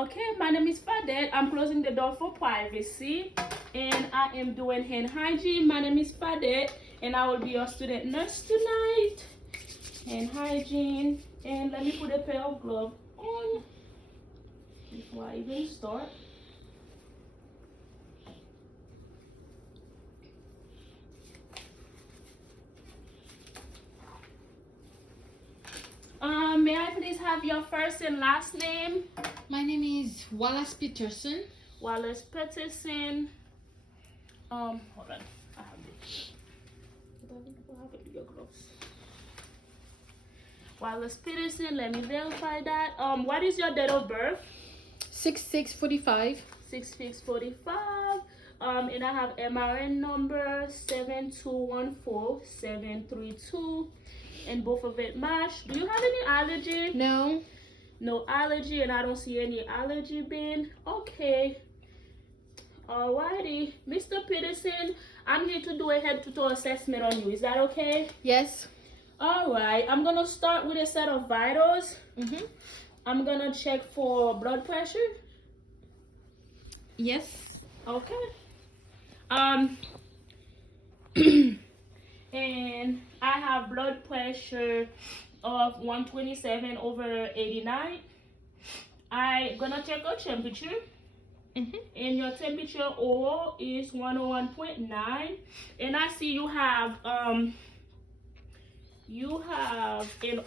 Okay, my name is Fadet. I'm closing the door for privacy and I am doing hand hygiene. My name is Fadet and I will be your student nurse tonight. Hand hygiene, and let me put a pair of gloves on before I even start. May I please have your first and last name? My name is Wallace Peterson. Wallace Peterson. Hold on. I have it. Your gloves. Wallace Peterson. Let me verify that. What is your date of birth? 6645. 6645. And I have MRN number 7214732. And both of it match. Do you have any allergy? No. No allergy, and I don't see any allergy bin. Okay. Alrighty. Mr. Peterson, I'm here to do a head-to-toe assessment on you. Is that okay? Yes. Alright. I'm going to start with a set of vitals. Mm-hmm. I'm going to check for blood pressure. Yes. Okay. And I have blood pressure of 127/89. I'm gonna check your temperature. Mm-hmm. And your temperature overall is 101.9. And I see you have an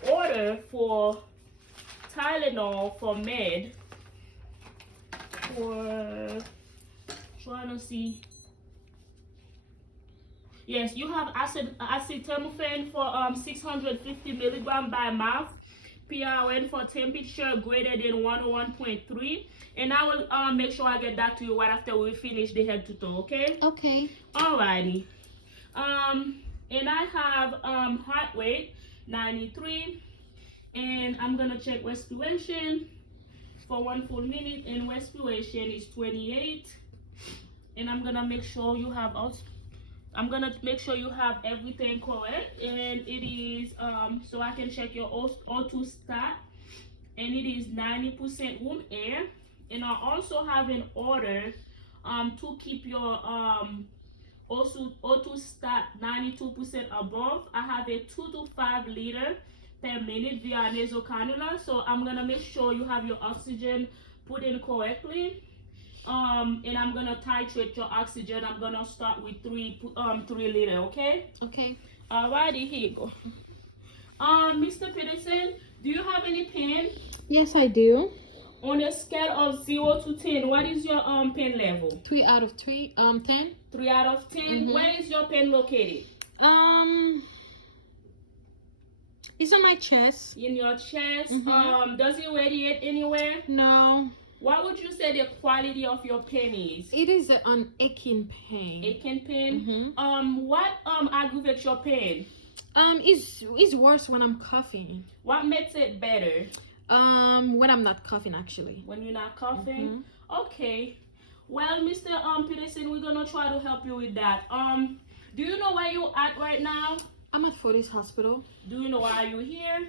order for Tylenol for med. For trying to see. Yes, you have acetaminophen for 650 milligram by mouth, PRN for temperature greater than 101.3, and I will make sure I get that to you right after we finish the head to toe. Okay? Okay. Alrighty. And I have heart rate 93, and I'm gonna check respiration for 1 full minute, and respiration is 28, and I'm gonna make sure you have everything correct, and it is so I can check your O2 stat, and it is 90% room air, and I also have an order to keep your O2 stat 92% above. I have a 2 to 5 liter per minute via nasal cannula, so I'm gonna make sure you have your oxygen put in correctly. And I'm gonna titrate your oxygen. I'm gonna start with 3 liter. Okay. Okay. Alrighty, here you go. Mr. Peterson, do you have any pain? Yes, I do. On a scale of 0 to 10, what is your pain level? 3 out of 10. 3 out of 10. Mm-hmm. Where is your pain located? It's on my chest. In your chest. Mm-hmm. Does it radiate anywhere? No. What would you say the quality of your pain is? It is an aching pain. Aching pain. Mm-hmm. What aggravates your pain? It's worse when I'm coughing. What makes it better? When I'm not coughing, actually. When you're not coughing? Mm-hmm. Okay. Well, Mr. Peterson, we're gonna try to help you with that. Do you know where you at right now? I'm at Fortis Hospital. Do you know why you here?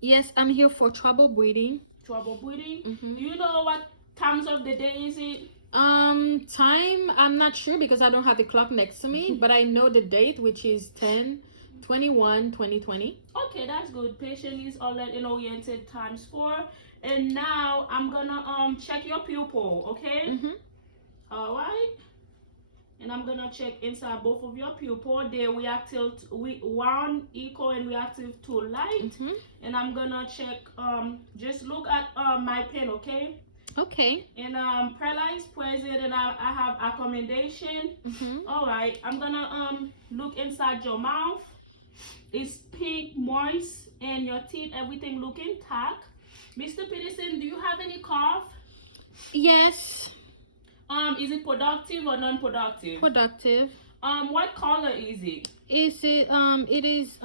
Yes, I'm here for trouble breathing. Trouble breathing? Mm-hmm. Do you know what times of the day is it? Time, I'm not sure because I don't have a clock next to me, but I know the date, which is 10/21/2020. Okay, that's good. Patient is alert and oriented ×4. And now I'm gonna check your pupil, okay? Mm-hmm. All right. And I'm gonna check inside both of your pupil. They're reactive one equal and reactive to light. Mm-hmm. And I'm gonna check. Just look at my pen, okay? Okay. And Perla is present, and I have accommodation. Mm-hmm. All right. I'm gonna look inside your mouth. It's pink, moist, and your teeth, everything look intact. Mr. Peterson, do you have any cough? Yes. Is it productive or non-productive? Productive. What color is it? Is it it is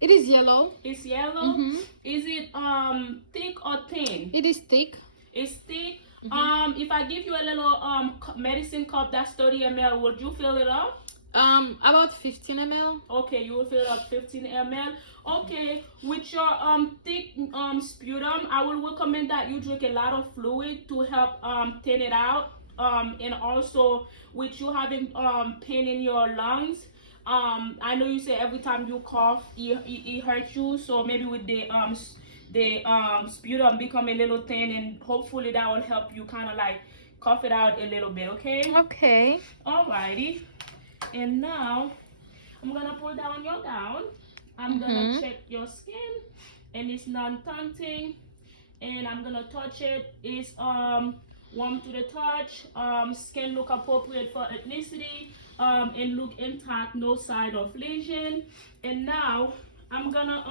it is yellow. It's yellow. Mm-hmm. Is it thick or thin? It is thick. It's thick. Mm-hmm. If I give you a little medicine cup that's 30 ml, would you fill it up? About 15 ml. Okay, you will fill up 15 ml. Okay, with your thick sputum, I will recommend that you drink a lot of fluid to help thin it out. And also with you having pain in your lungs. I know you say every time you cough, it hurts you. So maybe with the sputum become a little thin, and hopefully that will help you kind of like cough it out a little bit. Okay. Okay. Alrighty. And now I'm gonna pull down your gown. I'm gonna check your skin, and it's non-taunting. And I'm gonna touch it. It's warm to the touch. Skin look appropriate for ethnicity. And look intact, no sign of lesion. And now I'm gonna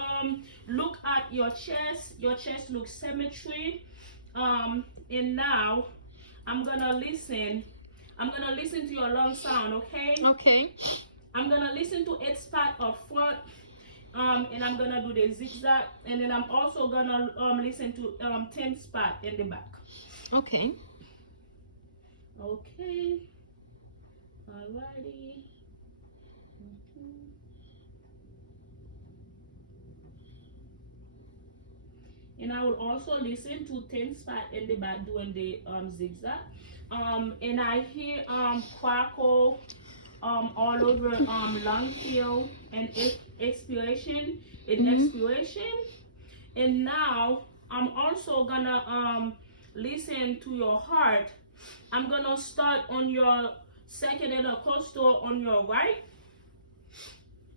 look at your chest. Your chest looks symmetry. And now I'm gonna listen. I'm gonna listen to your lung sound, okay? Okay. I'm gonna listen to 8 spot up front, and I'm gonna do the zigzag, and then I'm also gonna listen to 10 spot in the back. Okay. Okay. Alrighty. And I will also listen to 10 spot in the back doing the zigzag. And I hear crackle all over lung field and expiration and expiration. And now I'm also gonna listen to your heart. I'm gonna start on your second intercostal on your right,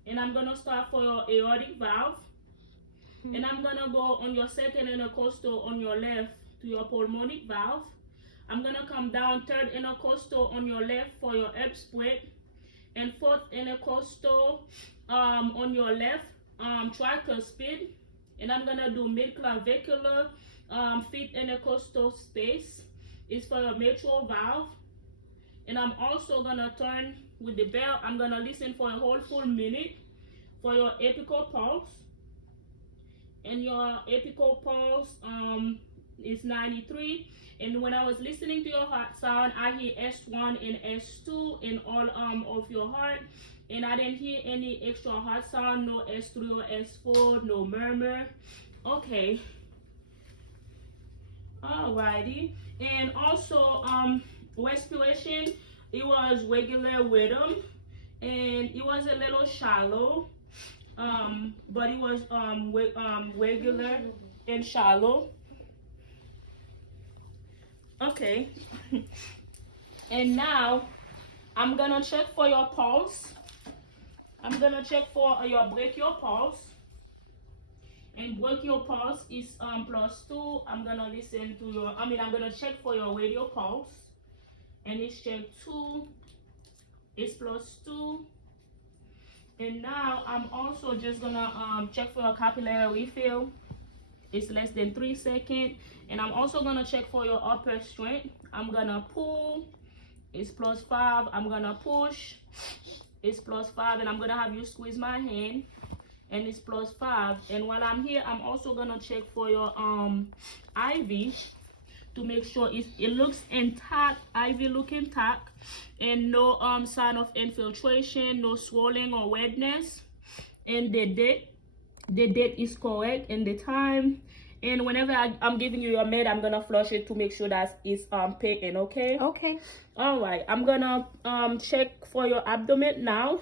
and I'm gonna start for your aortic valve, and I'm gonna go on your second intercostal on your left to your pulmonic valve. I'm gonna come down third intercostal on your left for your abspirate, and fourth intercostal on your left tricuspid, and I'm gonna do mid-clavicular fifth intercostal space is for your mitral valve. And I'm also gonna turn with the bell. I'm gonna listen for a whole full minute for your apical pulse. And your apical pulse is 93. And when I was listening to your heart sound, I hear S1 and S2 in all of your heart. And I didn't hear any extra heart sound, no S3 or S4, no murmur. Okay. Alrighty. And also respiration, it was regular rhythm, and it was a little shallow, but it was regular and shallow. Okay. And now I'm gonna check for your pulse. I'm gonna check for your brachial pulse. And brachial pulse is +2. I'm gonna listen to your, I'm gonna check for your radial pulse. And it's check 2. It's +2. And now I'm also just gonna check for your capillary refill. It's less than 3 seconds. And I'm also gonna check for your upper strength. I'm gonna pull. It's +5. I'm gonna push. It's +5. And I'm gonna have you squeeze my hand. And it's +5. And while I'm here, I'm also gonna check for your IV to make sure it looks intact. IV look intact, and no sign of infiltration, no swelling or redness. And the date is correct, and the time. And whenever I'm giving you your med, I'm gonna flush it to make sure that it's patent. Okay. Okay. All right. I'm gonna check for your abdomen now.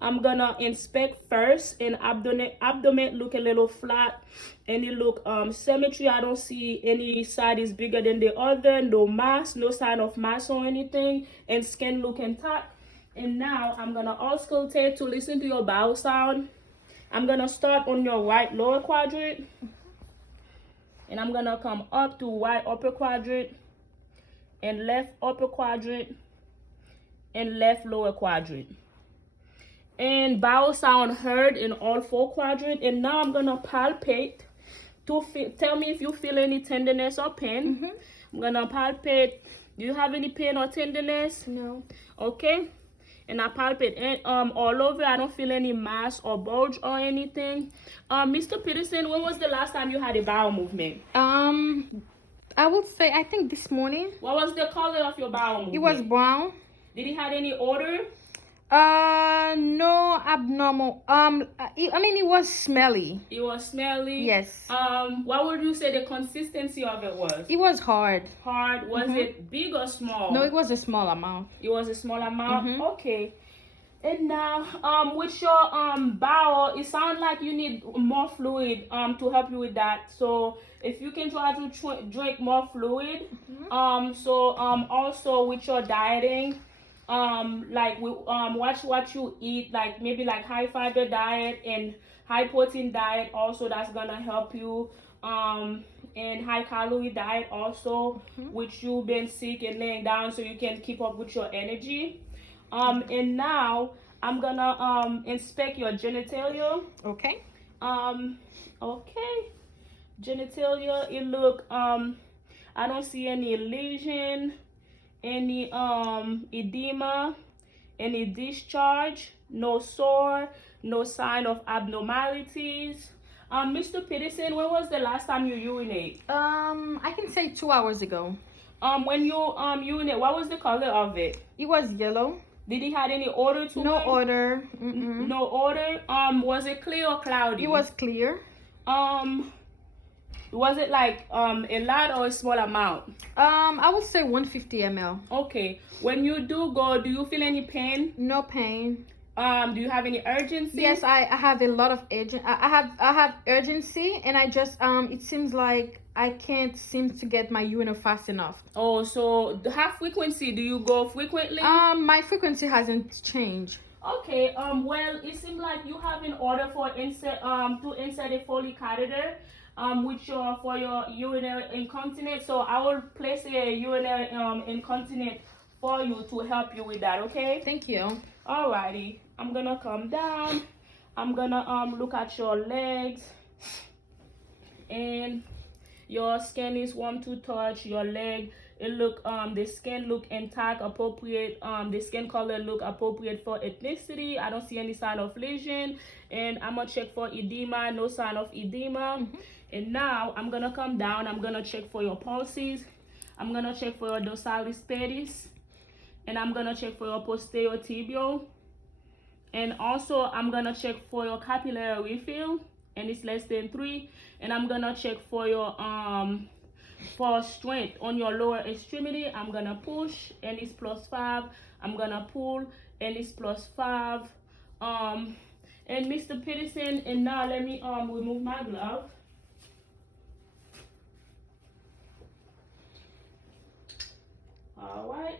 I'm gonna inspect first, and abdomen look a little flat, and it look symmetry. I don't see any side is bigger than the other. No mass, no sign of mass or anything, and skin look intact. And now I'm gonna auscultate to listen to your bowel sound. I'm gonna start on your right lower quadrant, and I'm gonna come up to right upper quadrant, and left upper quadrant, and left lower quadrant. And bowel sound heard in all 4 quadrants. And now I'm gonna palpate to tell me if you feel any tenderness or pain. I'm gonna palpate. Do you have any pain or tenderness? No. Okay. And I palpate all over. I don't feel any mass or bulge or anything. Mr. Peterson, when was the last time you had a bowel movement? I would say, I think this morning. What was the color of your bowel movement? It was brown. Did it have any odor? No abnormal. I mean, it was smelly. It was smelly. Yes. What would you say the consistency of it was? It was hard. Hard. Was it big or small? No, it was a small amount. It was a small amount. Okay. And now, with your bowel, it sounds like you need more fluid to help you with that. So if you can try to drink more fluid, also with your dieting, watch what you eat, like maybe like high fiber diet and high protein diet. Also, that's gonna help you. And high calorie diet also, which you've been sick and laying down, so you can keep up with your energy. And now I'm gonna inspect your genitalia. Okay. Okay. Genitalia, it look I don't see any lesion, any edema, any discharge, no sore, no sign of abnormalities. Mr. Peterson, when was the last time you urinate? I can say 2 hours ago. When you urinate, what was the color of it? It was yellow. Did it have any odor to it? No odor. No odor. Was it clear or cloudy? It was clear. Was it like a lot or a small amount? I would say 150 ml. Okay. When you do go, do you feel any pain? No pain. Do you have any urgency? Yes, I have a lot of I have urgency, and I just it seems like I can't seem to get my urine fast enough. Oh, so how frequency do you go frequently? My frequency hasn't changed. Okay. Well, it seems like you have an order for to insert a Foley catheter, for your urinary incontinence. So I will place a urinary incontinence for you to help you with that. Okay. Thank you. Alrighty. I'm gonna come down. I'm gonna look at your legs, and your skin is warm to touch. Your leg, it look the skin look intact, appropriate. The skin color look appropriate for ethnicity. I don't see any sign of lesion, and I'm gonna check for edema. No sign of edema. And now I'm gonna come down. I'm gonna check for your pulses. I'm gonna check for your dorsalis pedis, and I'm gonna check for your posterior tibial. And also I'm gonna check for your capillary refill, and it's less than 3. And I'm gonna check for your for strength on your lower extremity. I'm gonna push, and it's +5. I'm gonna pull, and it's +5. And Mr. Peterson, and now let me remove my glove. All right,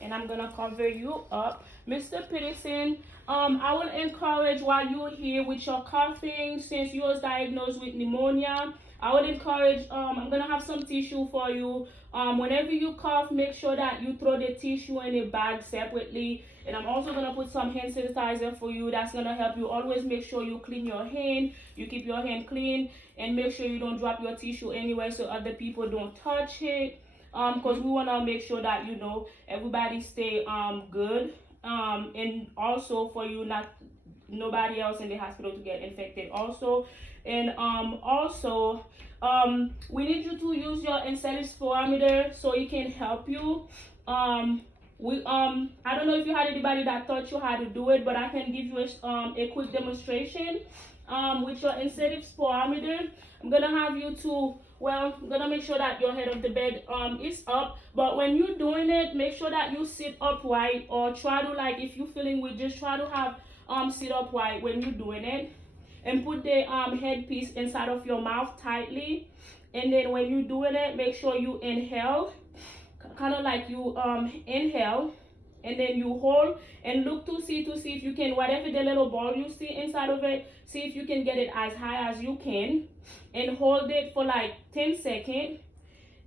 and I'm gonna cover you up. Mr. Peterson, I will encourage, while you're here with your coughing, since you was diagnosed with pneumonia, I would encourage, I'm gonna have some tissue for you. Whenever you cough, make sure that you throw the tissue in a bag separately. And I'm also gonna put some hand sanitizer for you. That's gonna help you. Always make sure you clean your hand, you keep your hand clean, and make sure you don't drop your tissue anywhere so other people don't touch it. Because we wanna make sure that, you know, everybody stay good. And also for you, nobody else in the hospital to get infected also. And we need you to use your incentive spirometer so it can help you. I don't know if you had anybody that taught you how to do it, but I can give you a quick demonstration with your incentive spirometer. I'm gonna have you to, I'm gonna make sure that your head of the bed is up, but when you're doing it, make sure that you sit upright, or try to, like, if you're feeling weak, just try to have sit upright when you're doing it, and put the headpiece inside of your mouth tightly. And then when you're doing it, make sure you inhale, kind of like you inhale, and then you hold and look to see if you can, whatever the little ball you see inside of it, see if you can get it as high as you can, and hold it for like 10 seconds.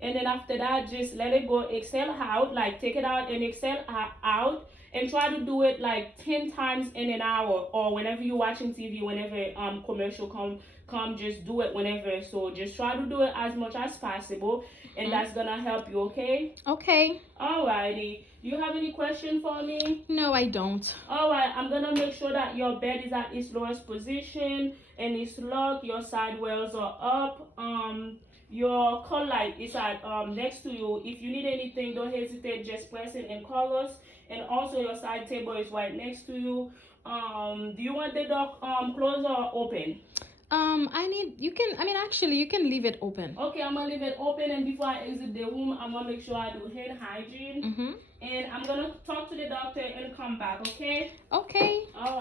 And then after that, just let it go. Exhale out, like take it out and exhale out, and try to do it like 10 times in an hour, or whenever you're watching TV, whenever commercial come, just do it whenever. So just try to do it as much as possible, and that's gonna help you. Okay? Okay. Alrighty. Do you have any question for me? No, I don't. Alright, I'm gonna make sure that your bed is at its lowest position and it's locked. Your side walls are up. Your call light is at next to you. If you need anything, don't hesitate. Just press it and call us, and also your side table is right next to you. Do you want the door closed or open? Actually, you can leave it open. Okay, I'm gonna leave it open, and before I exit the room, I'm gonna make sure I do hand hygiene. Mm-hmm. And I'm gonna talk to the doctor and come back, okay? Okay. All